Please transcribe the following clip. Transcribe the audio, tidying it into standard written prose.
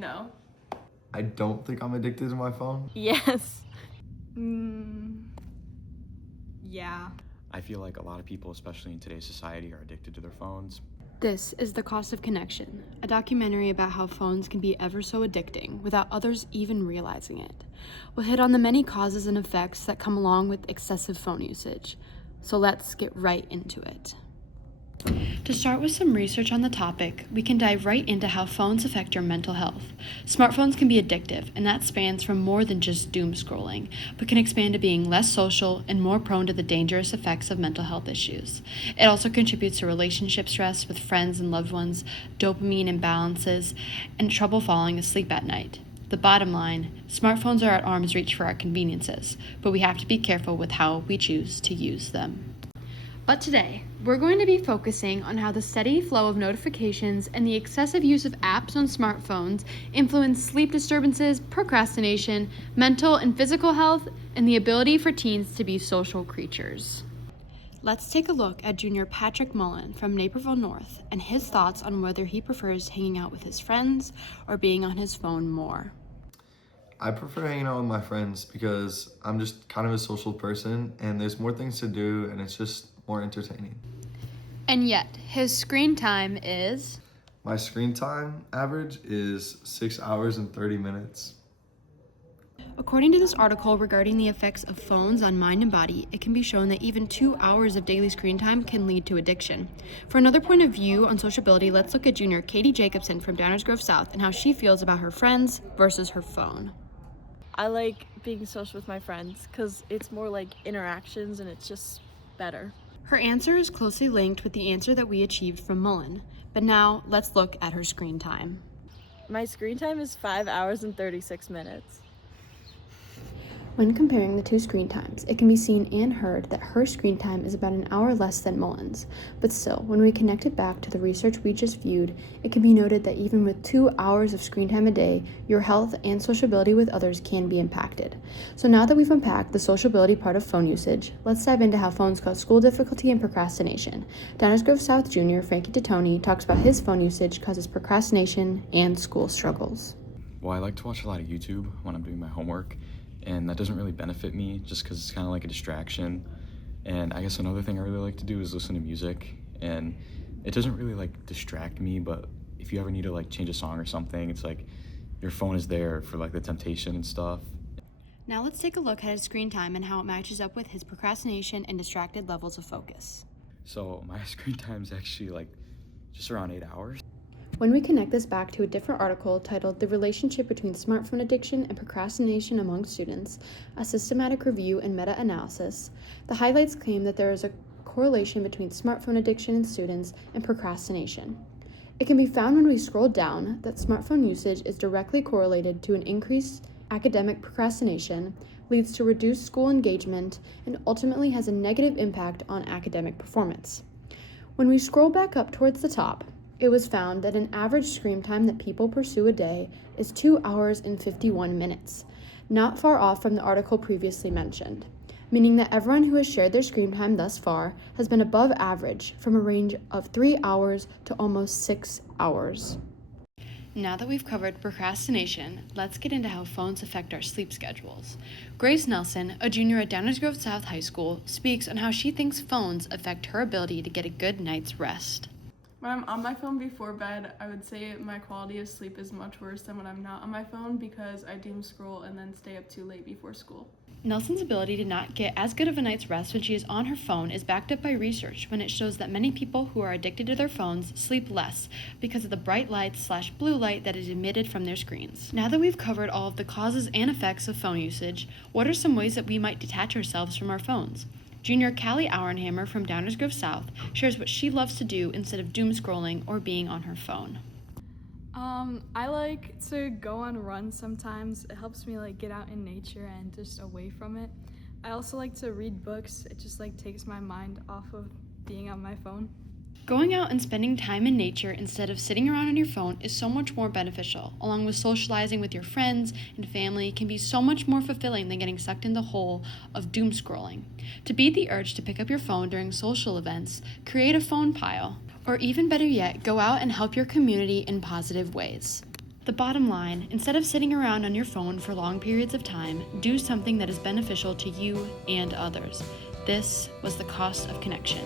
No. I don't think I'm addicted to my phone. Yes. Yeah. I feel like a lot of people, especially in today's society, are addicted to their phones. This is The Cost of Connection, a documentary about how phones can be ever so addicting without others even realizing it. We'll hit on the many causes and effects that come along with excessive phone usage. So let's get right into it. To start with some research on the topic, we can dive right into how phones affect your mental health. Smartphones can be addictive, and that spans from more than just doom scrolling, but can expand to being less social and more prone to the dangerous effects of mental health issues. It also contributes to relationship stress with friends and loved ones, dopamine imbalances, and trouble falling asleep at night. The bottom line, smartphones are at arm's reach for our conveniences, but we have to be careful with how we choose to use them. But today, we're going to be focusing on how the steady flow of notifications and the excessive use of apps on smartphones influence sleep disturbances, procrastination, mental and physical health, and the ability for teens to be social creatures. Let's take a look at junior Patrick Mullen from Naperville North and his thoughts on whether he prefers hanging out with his friends or being on his phone more. I prefer hanging out with my friends because I'm just kind of a social person and there's more things to do and it's just more entertaining. And yet, his screen time is... My screen time average is 6 hours and 30 minutes. According to this article regarding the effects of phones on mind and body, it can be shown that even 2 hours of daily screen time can lead to addiction. For another point of view on sociability, let's look at junior Katie Jacobson from Downers Grove South and how she feels about her friends versus her phone. I like being social with my friends because it's more like interactions and it's just better. Her answer is closely linked with the answer that we achieved from Mullen. But now, let's look at her screen time. My screen time is 5 hours and 36 minutes. When comparing the two screen times, it can be seen and heard that her screen time is about an hour less than Mullen's. But still, when we connect it back to the research we just viewed, it can be noted that even with 2 hours of screen time a day, your health and sociability with others can be impacted. So now that we've unpacked the sociability part of phone usage, let's dive into how phones cause school difficulty and procrastination. Downers Grove South Junior Frankie DeToni talks about his phone usage causes procrastination and school struggles. Well, I like to watch a lot of YouTube when I'm doing my homework, and that doesn't really benefit me just because it's kind of like a distraction. And I guess another thing I really like to do is listen to music, and it doesn't really like distract me, but if you ever need to like change a song or something, it's like your phone is there for like the temptation and stuff. Now let's take a look at his screen time and how it matches up with his procrastination and distracted levels of focus. So my screen time is actually like just around 8 hours. When we connect this back to a different article titled The Relationship Between Smartphone Addiction and Procrastination Among Students, a systematic review and meta-analysis, the highlights claim that there is a correlation between smartphone addiction in students and procrastination. It can be found when we scroll down that smartphone usage is directly correlated to an increased academic procrastination, leads to reduced school engagement, and ultimately has a negative impact on academic performance. When we scroll back up towards the top, it was found that an average screen time that people pursue a day is 2 hours and 51 minutes, not far off from the article previously mentioned, meaning that everyone who has shared their screen time thus far has been above average from a range of 3 hours to almost 6 hours. Now that we've covered procrastination, let's get into how phones affect our sleep schedules. Grace Nelson, a junior at Downers Grove South High School, speaks on how she thinks phones affect her ability to get a good night's rest. When I'm on my phone before bed, I would say my quality of sleep is much worse than when I'm not on my phone because I doom scroll and then stay up too late before school. Nelson's ability to not get as good of a night's rest when she is on her phone is backed up by research when it shows that many people who are addicted to their phones sleep less because of the bright light/blue light that is emitted from their screens. Now that we've covered all of the causes and effects of phone usage, what are some ways that we might detach ourselves from our phones? Junior Callie Auernhammer from Downers Grove South shares what she loves to do instead of doom scrolling or being on her phone. I like to go on runs sometimes. It helps me like get out in nature and just away from it. I also like to read books. It just like takes my mind off of being on my phone. Going out and spending time in nature instead of sitting around on your phone is so much more beneficial, along with socializing with your friends and family can be so much more fulfilling than getting sucked in the hole of doom scrolling. To beat the urge to pick up your phone during social events, create a phone pile, or even better yet, go out and help your community in positive ways. The bottom line, instead of sitting around on your phone for long periods of time, do something that is beneficial to you and others. This was The Cost of Connection.